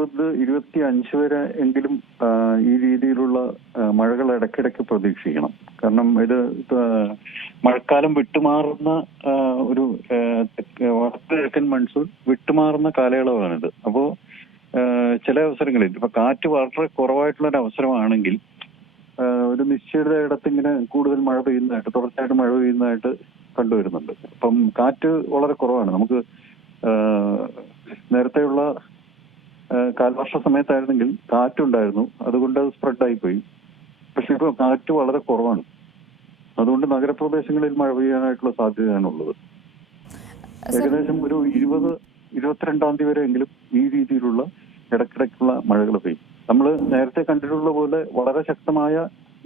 2025 വരെ എങ്കിലും ഈ രീതിയിലുള്ള മഴകൾ ഇടയ്ക്കിടയ്ക്ക് പ്രതീക്ഷിക്കണം. കാരണം ഇത് മഴക്കാലം വിട്ടുമാറുന്ന ഒരു വടക്ക് കിഴക്കൻ മൺസൂൺ വിട്ടുമാറുന്ന കാലയളവാണിത്. അപ്പോൾ ചില അവസരങ്ങളിൽ ഇപ്പൊ കാറ്റ് വളരെ കുറവായിട്ടുള്ള ഒരു അവസരമാണെങ്കിൽ ഒരു നിശ്ചിത ഇടത്ത് ഇങ്ങനെ കൂടുതൽ മഴ പെയ്യുന്നതായിട്ട്, തുടർച്ചയായിട്ട് മഴ പെയ്യുന്നതായിട്ട് കണ്ടുവരുന്നുണ്ട്. അപ്പം കാറ്റ് വളരെ കുറവാണ്. നമുക്ക് നേരത്തെയുള്ള കാലവർഷ സമയത്തായിരുന്നെങ്കിൽ കാറ്റുണ്ടായിരുന്നു, അതുകൊണ്ട് അത് സ്പ്രെഡായി പോയി. പക്ഷെ ഇപ്പോൾ കാറ്റ് വളരെ കുറവാണ്. അതുകൊണ്ട് നഗരപ്രദേശങ്ങളിൽ മഴ പെയ്യാനായിട്ടുള്ള സാധ്യതയാണുള്ളത്. ഏകദേശം ഒരു 22-ാം തീയതി വരെ എങ്കിലും ഈ രീതിയിലുള്ള ഇടയ്ക്കിടയ്ക്കുള്ള മഴകൾ പെയ്യും. നമ്മൾ നേരത്തെ കണ്ടിട്ടുള്ള പോലെ വളരെ ശക്തമായ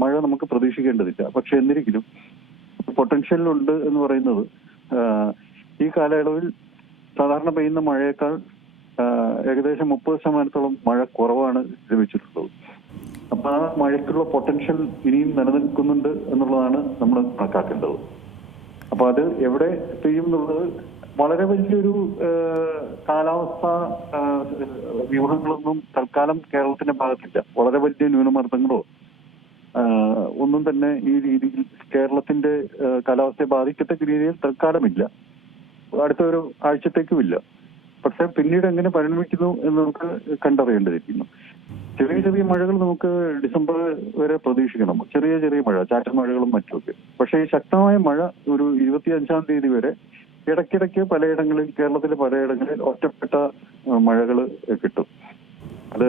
മഴ നമുക്ക് പ്രതീക്ഷിക്കേണ്ടതില്ല. പക്ഷെ എന്നിരിക്കലും പൊട്ടൻഷ്യലുണ്ട് എന്ന് പറയുന്നത് ഈ കാലയളവിൽ സാധാരണ പെയ്യുന്ന മഴയേക്കാൾ ഏകദേശം 30% മഴ കുറവാണ് ലഭിച്ചിട്ടുള്ളത്. അപ്പൊ ആ മഴയ്ക്കുള്ള പൊട്ടൻഷ്യൽ ഇനിയും നിലനിൽക്കുന്നുണ്ട് എന്നുള്ളതാണ് നമ്മൾ കണക്കാക്കേണ്ടത്. അപ്പൊ അത് എവിടെ പെയ്യും എന്നുള്ളത് വളരെ വലിയൊരു കാലാവസ്ഥ വ്യൂഹങ്ങളൊന്നും തൽക്കാലം കേരളത്തിന്റെ ഭാഗത്തില്ല. വളരെ വലിയ ന്യൂനമർദ്ദങ്ങളോ ഒന്നും തന്നെ ഈ രീതിയിൽ കേരളത്തിന്റെ കാലാവസ്ഥയെ ബാധിക്കത്തക്ക രീതിയിൽ തൽക്കാലമില്ല. അടുത്ത ഒരു ആഴ്ചത്തേക്കും ഇല്ല. പക്ഷെ പിന്നീട് എങ്ങനെ പരിണമിക്കുന്നു എന്ന് നമുക്ക് കണ്ടറിയേണ്ടിയിരിക്കുന്നു. ചെറിയ ചെറിയ മഴകൾ നമുക്ക് ഡിസംബർ വരെ പ്രതീക്ഷിക്കണം. ചെറിയ ചെറിയ മഴ, ചാറ്റൽ മഴകളും മറ്റുമൊക്കെ. പക്ഷേ ഈ ശക്തമായ മഴ ഒരു 25-ാം തീയതി വരെ ഇടയ്ക്കിടയ്ക്ക് പലയിടങ്ങളിൽ, കേരളത്തിലെ പലയിടങ്ങളിൽ ഒറ്റപ്പെട്ട മഴകൾ കിട്ടും. അത്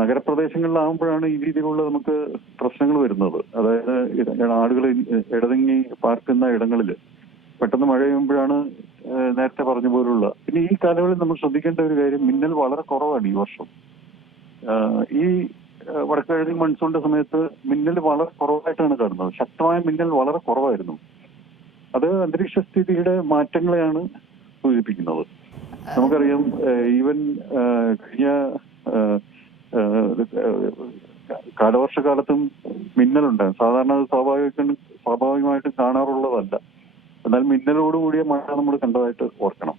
നഗരപ്രദേശങ്ങളിലാവുമ്പോഴാണ് ഈ രീതിയിലുള്ള നമുക്ക് പ്രശ്നങ്ങൾ വരുന്നത്. അതായത് ആളുകൾ ഇടതിങ്ങി പാർക്കുന്ന ഇടങ്ങളിൽ പെട്ടെന്ന് മഴ പെയ്യുമ്പോഴാണ് നേരത്തെ പറഞ്ഞ പോലുള്ള. പിന്നെ ഈ കാലങ്ങളിൽ നമ്മൾ ശ്രദ്ധിക്കേണ്ട ഒരു കാര്യം, മിന്നൽ വളരെ കുറവാണ് ഈ വർഷം. ഈ വടക്കുകിഴക്കൻ മൺസൂണിന്റെ സമയത്ത് മിന്നൽ വളരെ കുറവായിട്ടാണ് കാണുന്നത്. ശക്തമായ മിന്നൽ വളരെ കുറവായിരുന്നു. അത് അന്തരീക്ഷ സ്ഥിതിയുടെ മാറ്റങ്ങളെയാണ് സൂചിപ്പിക്കുന്നത്. നമുക്കറിയാം, ഈവൻ കഴിഞ്ഞ കാലവർഷകാലത്തും മിന്നലുണ്ടാകും. സാധാരണ അത് സ്വാഭാവികമായിട്ട് കാണാറുള്ളതല്ല. എന്നാൽ മിന്നലോടുകൂടിയ മഴ നമ്മൾ കണ്ടതായിട്ട് ഓർക്കണം.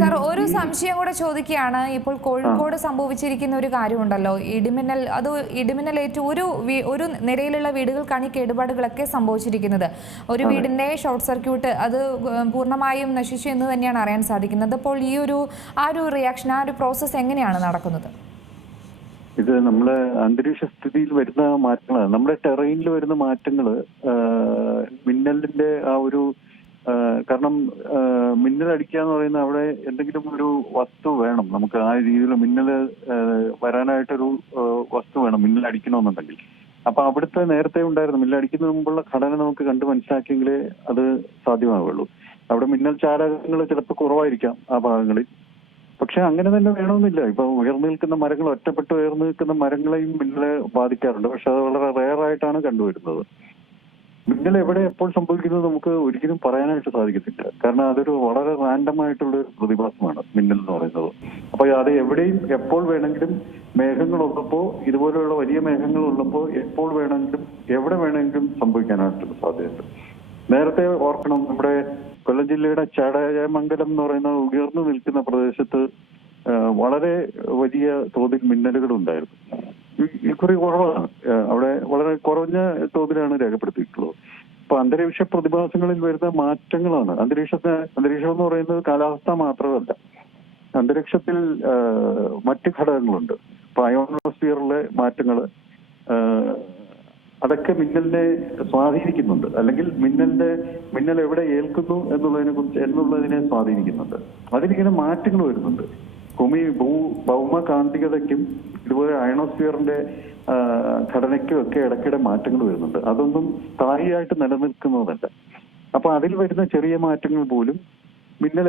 സർ, ഒരു സംശയം കൂടെ ചോദിക്കുകയാണ്. ഇപ്പോൾ കോഴിക്കോട് സംഭവിച്ചിരിക്കുന്ന ഒരു കാര്യമുണ്ടല്ലോ, ഇടിമിന്നലേറ്റ് ഒരു നിരയിലുള്ള വീടുകൾക്കാണ് ഈ കേടുപാടുകളൊക്കെ സംഭവിച്ചിരിക്കുന്നത്. ഒരു വീടിന്റെ ഷോർട്ട് സർക്യൂട്ട് അത് പൂർണ്ണമായും നശിച്ചു എന്ന് തന്നെയാണ് അറിയാൻ സാധിക്കുന്നത്. അപ്പോൾ ഈ ഒരു റിയാക്ഷൻ, ആ ഒരു പ്രോസസ്സ് എങ്ങനെയാണ് നടക്കുന്നത്? ഇത് നമ്മളെ അന്തരീക്ഷ സ്ഥിതിയിൽ വരുന്ന മാറ്റങ്ങളാണ്. നമ്മുടെ ടെറൈനിൽ വരുന്ന മാറ്റങ്ങള് മിന്നലിന്റെ ആ ഒരു കാരണം മിന്നൽ അടിക്കുക എന്ന് പറയുന്നത് അവിടെ എന്തെങ്കിലും ഒരു വസ്തു വേണം. നമുക്ക് ആ രീതിയിൽ മിന്നൽ വരാനായിട്ടൊരു വസ്തു വേണം മിന്നൽ അടിക്കണമെന്നുണ്ടെങ്കിൽ. അപ്പൊ അവിടുത്തെ നേരത്തെ ഉണ്ടായിരുന്നു മിന്നലടിക്കുന്നതിന് മുമ്പുള്ള ഘടന നമുക്ക് കണ്ട് മനസ്സിലാക്കിയെങ്കിലേ അത് സാധ്യമാവുള്ളൂ. അവിടെ മിന്നൽ ചാലകങ്ങൾ ചിലപ്പോൾ കുറവായിരിക്കാം ആ ഭാഗങ്ങളിൽ. പക്ഷെ അങ്ങനെ തന്നെ വേണമെന്നില്ല. ഇപ്പൊ ഉയർന്നു നിൽക്കുന്ന മരങ്ങൾ, ഒറ്റപ്പെട്ട് ഉയർന്നു നിൽക്കുന്ന മരങ്ങളെയും മിന്നല് ബാധിക്കാറുണ്ട്. പക്ഷെ അത് വളരെ റെയറായിട്ടാണ് കണ്ടുവരുന്നത്. മിന്നൽ എവിടെ എപ്പോൾ സംഭവിക്കുന്നത് നമുക്ക് ഒരിക്കലും പറയാനായിട്ട് സാധിക്കത്തില്ല. കാരണം അതൊരു വളരെ റാൻഡം ആയിട്ടുള്ള പ്രതിഭാസമാണ് മിന്നൽ എന്ന് പറയുന്നത്. അപ്പൊ അത് എവിടെയും എപ്പോൾ വേണമെങ്കിലും, മേഘങ്ങളുള്ളപ്പോൾ, ഇതുപോലെയുള്ള വലിയ മേഘങ്ങൾ ഉള്ളപ്പോൾ എപ്പോൾ വേണമെങ്കിലും എവിടെ വേണമെങ്കിലും സംഭവിക്കാനായിട്ടുള്ള സാധ്യതയുണ്ട്. നേരത്തെ ഓർക്കണം, നമ്മുടെ കൊല്ലം ജില്ലയുടെ ചടയമംഗലം എന്ന് പറയുന്ന ഉയർന്നു നിൽക്കുന്ന പ്രദേശത്ത് വളരെ വലിയ തോതിൽ മിന്നലുകൾ ഉണ്ടായിരുന്നു. ഇക്കുറി കുറവാണ്. അവിടെ വളരെ കുറഞ്ഞ തോതിലാണ് രേഖപ്പെടുത്തിയിട്ടുള്ളത്. അപ്പൊ അന്തരീക്ഷ പ്രതിഭാസങ്ങളിൽ വരുന്ന മാറ്റങ്ങളാണ്. അന്തരീക്ഷം എന്ന് പറയുന്നത് കാലാവസ്ഥ മാത്രമല്ല, അന്തരീക്ഷത്തിൽ മറ്റ് ഘടകങ്ങളുണ്ട്. ഇപ്പൊ അയോണോസ്ഫിയറിലെ മാറ്റങ്ങള് അതൊക്കെ മിന്നലിനെ സ്വാധീനിക്കുന്നുണ്ട്. അല്ലെങ്കിൽ മിന്നൽ എവിടെ ഏൽക്കുന്നു എന്നുള്ളതിനെ സ്വാധീനിക്കുന്നുണ്ട്. അതിലിങ്ങനെ മാറ്റങ്ങൾ വരുന്നുണ്ട്. ഭൗമകാന്തികതയ്ക്കും ഇതുപോലെ അയണോസ്ഫിയറിന്റെ ഘടനയ്ക്കും ഒക്കെ ഇടയ്ക്കിടെ മാറ്റങ്ങൾ വരുന്നുണ്ട്. അതൊന്നും സ്ഥായിയായിട്ട് നിലനിൽക്കുന്നതല്ല. അപ്പൊ അതിൽ വരുന്ന ചെറിയ മാറ്റങ്ങൾ പോലും മിന്നൽ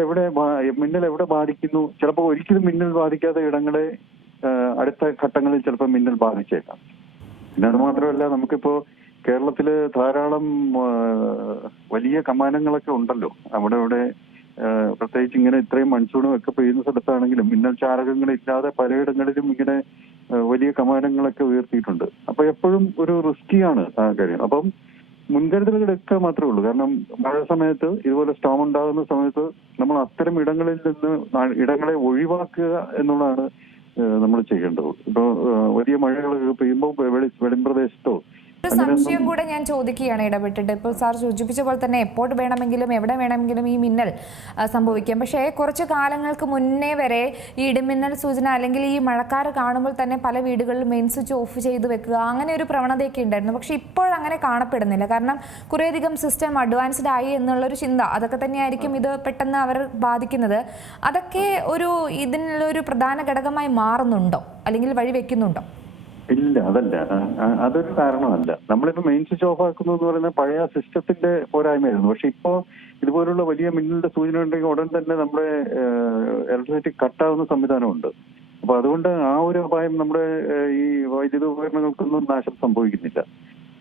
എവിടെ ബാധിക്കുന്നു, ചിലപ്പോൾ ഒരിക്കലും മിന്നൽ ബാധിക്കാത്ത ഇടങ്ങളെ അടുത്ത ഘട്ടങ്ങളിൽ ചിലപ്പോൾ മിന്നൽ ബാധിച്ചേക്കാം. പിന്നെ അത് മാത്രമല്ല, നമുക്കിപ്പോ കേരളത്തില് ധാരാളം വലിയ കമാനങ്ങളൊക്കെ ഉണ്ടല്ലോ. അവിടെ പ്രത്യേകിച്ച് ഇങ്ങനെ ഇത്രയും മൺസൂണും ഒക്കെ പെയ്യുന്ന സ്ഥലത്താണെങ്കിലും മിന്നൽ ചാലകങ്ങളില്ലാതെ പലയിടങ്ങളിലും ഇങ്ങനെ വലിയ കമാനങ്ങളൊക്കെ ഉയർത്തിയിട്ടുണ്ട്. അപ്പൊ എപ്പോഴും ഒരു റിസ്കിയാണ് ആ കാര്യം. അപ്പം മുൻകരുതലുകൾ എടുക്കുക മാത്രമേ ഉള്ളൂ. കാരണം മഴ സമയത്ത്, ഇതുപോലെ സ്റ്റോം ഉണ്ടാകുന്ന സമയത്ത് നമ്മൾ അത്തരം ഇടങ്ങളെ ഒഴിവാക്കുക എന്നുള്ളതാണ് നമ്മൾ ചെയ്യേണ്ടത്. ഇപ്പോൾ വലിയ മഴകളൊക്കെ പെയ്യുമ്പോൾ വെളിമ്പ്രദേശത്തോ ഒരു സംശയം കൂടെ ഞാൻ ചോദിക്കുകയാണ് ഇടപെട്ടിട്ട്. ഇപ്പോൾ സാർ സൂചിപ്പിച്ച പോലെ തന്നെ എപ്പോൾ വേണമെങ്കിലും എവിടെ വേണമെങ്കിലും ഈ മിന്നൽ സംഭവിക്കാം. പക്ഷേ കുറച്ച് കാലങ്ങൾക്ക് മുന്നേ വരെ ഈ ഇടിമിന്നൽ സൂചന അല്ലെങ്കിൽ ഈ മഴക്കാറ് കാണുമ്പോൾ തന്നെ പല വീടുകളിലും മെയിൻ സ്വിച്ച് ഓഫ് ചെയ്ത് വെക്കുക അങ്ങനെ ഒരു പ്രവണതയൊക്കെ ഉണ്ടായിരുന്നു. പക്ഷേ ഇപ്പോഴങ്ങനെ കാണപ്പെടുന്നില്ല. കാരണം കുറേയധികം സിസ്റ്റം അഡ്വാൻസ്ഡ് ആയി എന്നുള്ളൊരു ചിന്ത അതൊക്കെ തന്നെയായിരിക്കും ഇത് പെട്ടെന്ന് അവർ ബാധിക്കുന്നത്. അതൊക്കെ ഇതിനുള്ളൊരു പ്രധാന ഘടകമായി മാറുന്നുണ്ടോ അല്ലെങ്കിൽ വഴിവെക്കുന്നുണ്ടോ? ഇല്ല, അതല്ല, അതൊരു കാരണമല്ല. നമ്മളിപ്പോ മെയിൻ സ്വിച്ച് ഓഫ് ആക്കുന്നു എന്ന് പറയുന്നത് പഴയ സിസ്റ്റത്തിന്റെ പോരായ്മയായിരുന്നു. പക്ഷെ ഇപ്പോ ഇതുപോലുള്ള വലിയ മിന്നലിന്റെ സൂചന ഉണ്ടെങ്കിൽ ഉടൻ തന്നെ നമ്മുടെ ഇലക്ട്രിസിറ്റി കട്ടാവുന്ന സംവിധാനമുണ്ട്. അപ്പൊ അതുകൊണ്ട് ആ ഒരു അപായം നമ്മുടെ ഈ വൈദ്യുത ഉപകരണങ്ങൾക്കൊന്നും നാശം സംഭവിക്കുന്നില്ല.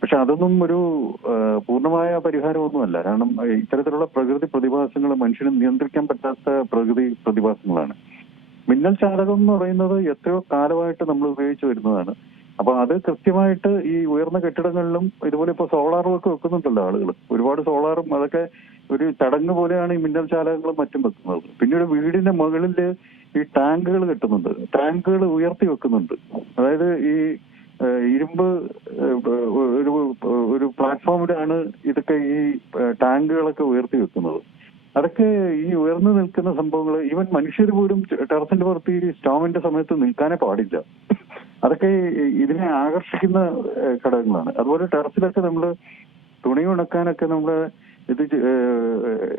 പക്ഷെ അതൊന്നും ഒരു പൂർണ്ണമായ പരിഹാരമൊന്നുമല്ല. കാരണം ഇത്തരത്തിലുള്ള പ്രകൃതി പ്രതിഭാസങ്ങൾ മനുഷ്യന് നിയന്ത്രിക്കാൻ പറ്റാത്ത പ്രകൃതി പ്രതിഭാസങ്ങളാണ്. മിന്നൽ ചാലകം എന്ന് പറയുന്നത് എത്രയോ കാലമായിട്ട് നമ്മൾ ഉപയോഗിച്ചു വരുന്നതാണ്. അപ്പൊ അത് കൃത്യമായിട്ട് ഈ ഉയർന്ന കെട്ടിടങ്ങളിലും ഇതുപോലെ ഇപ്പൊ സോളാറും ഒക്കെ വെക്കുന്നുണ്ടല്ലോ ആളുകൾ. ഒരുപാട് സോളാറും അതൊക്കെ ഒരു ചടങ്ങ് പോലെയാണ് ഈ മിന്നൽ ചാലകങ്ങളും മറ്റും വെക്കുന്നത്. പിന്നീട് വീടിന്റെ മുകളിൽ ഈ ടാങ്കുകൾ കെട്ടുന്നുണ്ട്, ടാങ്കുകൾ ഉയർത്തി വെക്കുന്നുണ്ട്. അതായത് ഈ ഇരുമ്പ് ഒരു പ്ലാറ്റ്ഫോമിലാണ് ഇതൊക്കെ ഈ ടാങ്കുകളൊക്കെ ഉയർത്തി വെക്കുന്നത്. അതൊക്കെ ഈ ഉയർന്നു നിൽക്കുന്ന സംഭവങ്ങൾ ഈവൻ മനുഷ്യർ പോലും ടെറസിന്റെ പുറത്ത് ഈ സ്റ്റോമിന്റെ സമയത്ത് നിൽക്കാനേ പാടില്ല. അതൊക്കെ ഇതിനെ ആകർഷിക്കുന്ന ഘടകങ്ങളാണ്. അതുപോലെ ടെറസിലൊക്കെ നമ്മൾ തുണി ഉണക്കാനൊക്കെ നമ്മൾ ഇത്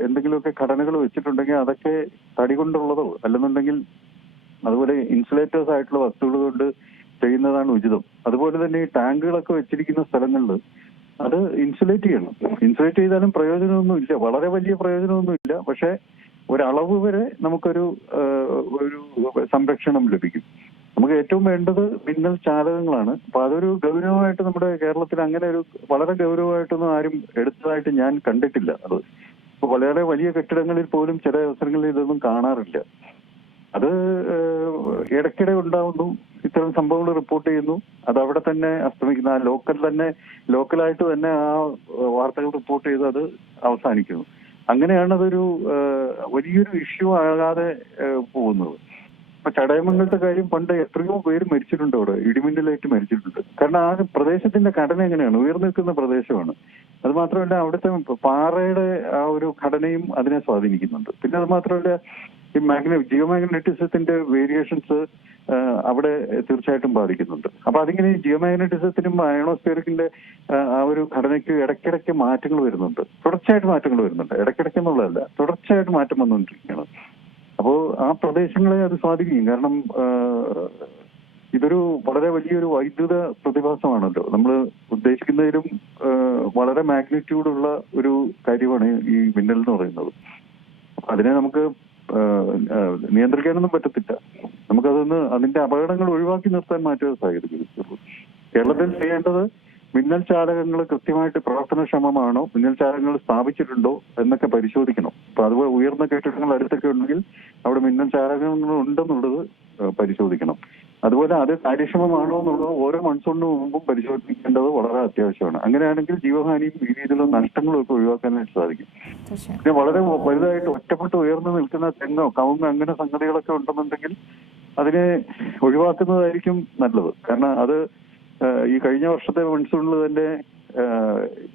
എന്തെങ്കിലുമൊക്കെ ഘടനകൾ വെച്ചിട്ടുണ്ടെങ്കിൽ അതൊക്കെ തടി കൊണ്ടുള്ളതോ അല്ലെന്നുണ്ടെങ്കിൽ അതുപോലെ ഇൻസുലേറ്റേഴ്സ് ആയിട്ടുള്ള വസ്തുക്കൾ കൊണ്ട് ചെയ്യുന്നതാണ് ഉചിതം. അതുപോലെ തന്നെ ഈ ടാങ്കുകളൊക്കെ വെച്ചിരിക്കുന്ന സ്ഥലങ്ങളിൽ അത് ഇൻസുലേറ്റ് ചെയ്യണം. ഇൻസുലേറ്റ് ചെയ്താലും പ്രയോജനമൊന്നും ഇല്ല, വളരെ വലിയ പ്രയോജനമൊന്നും ഇല്ല. പക്ഷെ ഒരളവ് വരെ നമുക്കൊരു സംരക്ഷണം ലഭിക്കും. നമുക്ക് ഏറ്റവും വേണ്ടത് മിന്നൽ ചാലകങ്ങളാണ്. അപ്പൊ അതൊരു ഗൗരവമായിട്ട് നമ്മുടെ കേരളത്തിൽ അങ്ങനെ ഒരു വളരെ ഗൗരവമായിട്ടൊന്നും ആരും എടുത്തതായിട്ട് ഞാൻ കണ്ടിട്ടില്ല. അത് ഇപ്പൊ വളരെ വലിയ കെട്ടിടങ്ങളിൽ പോലും ചില അവസരങ്ങളിൽ ഇതൊന്നും കാണാറില്ല. അത് ഇടയ്ക്കിടെ ഉണ്ടാവുന്നു, ഇത്തരം സംഭവങ്ങൾ റിപ്പോർട്ട് ചെയ്യുന്നു, അത് അവിടെ തന്നെ അസ്തമിക്കുന്ന ആ ലോക്കലായിട്ട് തന്നെ ആ വാർത്തകൾ റിപ്പോർട്ട് ചെയ്ത് അത് അവസാനിക്കുന്നു. അങ്ങനെയാണ് അതൊരു വലിയൊരു ഇഷ്യൂ ആകാതെ പോകുന്നത്. ഇപ്പൊ ചടയമംഗലത്തെ കാര്യം പണ്ട് എത്രയോ പേര് മരിച്ചിട്ടുണ്ട്, അവിടെ ഇടിമിന്നലേറ്റ് മരിച്ചിട്ടുണ്ട്. കാരണം ആ പ്രദേശത്തിന്റെ ഘടന എങ്ങനെയാണ്, ഉയർന്നു നിൽക്കുന്ന പ്രദേശമാണ്. അത് മാത്രമല്ല അവിടുത്തെ പാറയുടെ ആ ഒരു ഘടനയും അതിനെ സ്വാധീനിക്കുന്നുണ്ട്. പിന്നെ അത് മാത്രമല്ല ഈ ജിയോമാഗ്നറ്റിസത്തിന്റെ വേരിയേഷൻസ് അവിടെ തീർച്ചയായിട്ടും ബാധിക്കുന്നുണ്ട്. അപ്പൊ അതിങ്ങനെ ജിയോമാഗ്നറ്റിസത്തിനും അയണോസ്ഫിയറിന്റെ ആ ഒരു ഘടനയ്ക്ക് ഇടയ്ക്കിടയ്ക്ക് മാറ്റങ്ങൾ വരുന്നുണ്ട്, തുടർച്ചയായിട്ട് മാറ്റങ്ങൾ വരുന്നുണ്ട്. ഇടയ്ക്കിടയ്ക്ക് എന്നുള്ളതല്ല, തുടർച്ചയായിട്ട് മാറ്റം വന്നുകൊണ്ടിരിക്കുകയാണ്. അപ്പോൾ ആ പ്രദേശങ്ങളെ അത് സ്വാധീനിക്കും. കാരണം ഇതൊരു വളരെ വലിയൊരു വൈദ്യുത പ്രതിഭാസമാണല്ലോ. നമ്മൾ ഉദ്ദേശിക്കുന്നതിലും വളരെ മാഗ്നിറ്റ്യൂഡുള്ള ഒരു കാര്യമാണ് ഈ മിന്നൽ എന്ന് പറയുന്നത്. അതിനെ നമുക്ക് നിയന്ത്രിക്കാനൊന്നും പറ്റത്തില്ല. അതിന്റെ അപകടങ്ങൾ ഒഴിവാക്കി നിർത്താൻ മാറ്റുക സാധിക്കും. കേരളത്തിൽ ചെയ്യേണ്ടത് മിന്നൽ ചാലകങ്ങൾ കൃത്യമായിട്ട് പ്രവർത്തനക്ഷമമാണോ, മിന്നൽ ചാലകങ്ങൾ സ്ഥാപിച്ചിട്ടുണ്ടോ എന്നൊക്കെ പരിശോധിക്കണം. അപ്പൊ അതുപോലെ ഉയർന്ന കെട്ടിടങ്ങൾ അടുത്തൊക്കെ ഉണ്ടെങ്കിൽ അവിടെ മിന്നൽ ചാലകങ്ങൾ ഉണ്ടെന്നുള്ളത് പരിശോധിക്കണം. അതുപോലെ അത് കാര്യക്ഷമമാണോ എന്നുള്ളത് ഓരോ മൺസൂണിന് മുമ്പും പരിശോധിക്കേണ്ടത് വളരെ അത്യാവശ്യമാണ്. അങ്ങനെയാണെങ്കിൽ ജീവഹാനിയും ഈ രീതിയിലുള്ള നഷ്ടങ്ങളും ഒക്കെ ഒഴിവാക്കാനായിട്ട് സാധിക്കും. പിന്നെ വളരെ വലുതായിട്ട് ഒറ്റപ്പെട്ട് ഉയർന്നു നിൽക്കുന്ന തെങ്ങോ കവുങ്ങോ അങ്ങനെ സംഗതികളൊക്കെ ഉണ്ടെന്നുണ്ടെങ്കിൽ അതിനെ ഒഴിവാക്കുന്നതായിരിക്കും നല്ലത്. കാരണം അത് ഈ കഴിഞ്ഞ വർഷത്തെ മൺസൂണിൽ തന്നെ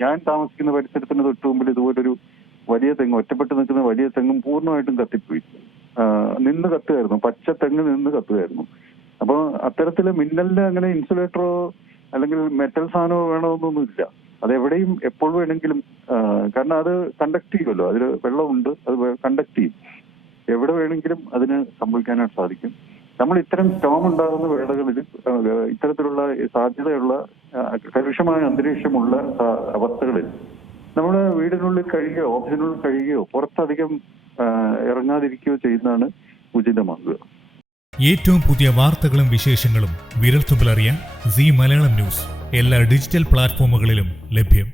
ഞാൻ താമസിക്കുന്ന പരിസരത്തിന് തൊട്ട് മുമ്പിൽ ഇതുപോലൊരു വലിയ തെങ്ങ്, ഒറ്റപ്പെട്ട് നിൽക്കുന്ന വലിയ തെങ്ങും പൂർണ്ണമായിട്ടും കത്തിപ്പോയി, നിന്ന് കത്തുകയായിരുന്നു. പച്ച തെങ്ങ് നിന്ന് കത്തുകയായിരുന്നു. അപ്പൊ അത്തരത്തില് മിന്നലിന് അങ്ങനെ ഇൻസുലേറ്ററോ അല്ലെങ്കിൽ മെറ്റൽ സാധനമോ വേണമെന്നൊന്നുമില്ല. അതെവിടെയും എപ്പോൾ വേണമെങ്കിലും, കാരണം അത് കണ്ടക്ട് ചെയ്യുമല്ലോ, അതിൽ വെള്ളമുണ്ട്, അത് കണ്ടക്ട് ചെയ്യും. എവിടെ വേണമെങ്കിലും അതിന് സംഭവിക്കാനായിട്ട് സാധിക്കും. നമ്മൾ ഇത്തരം സ്റ്റോം ഉണ്ടാകുന്ന വേളകളിൽ ഇത്തരത്തിലുള്ള സാധ്യതയുള്ള കലുഷമായ അന്തരീക്ഷമുള്ള അവസ്ഥകളിൽ നമ്മുടെ വീടിനുള്ളിൽ കഴിയുകയോ ഓഫീസിനുള്ളിൽ കഴിയുകയോ പുറത്തധികം ഇറങ്ങാതിരിക്കുകയോ ചെയ്യുന്നതാണ് ഉചിതമാകുക. ഏറ്റവും പുതിയ വാർത്തകളും വിശേഷങ്ങളും വിരൽത്തുമ്പിലറിയാൻ സീ മലയാളം ന്യൂസ് എല്ലാ ഡിജിറ്റൽ പ്ലാറ്റ്ഫോമുകളിലും ലഭ്യം.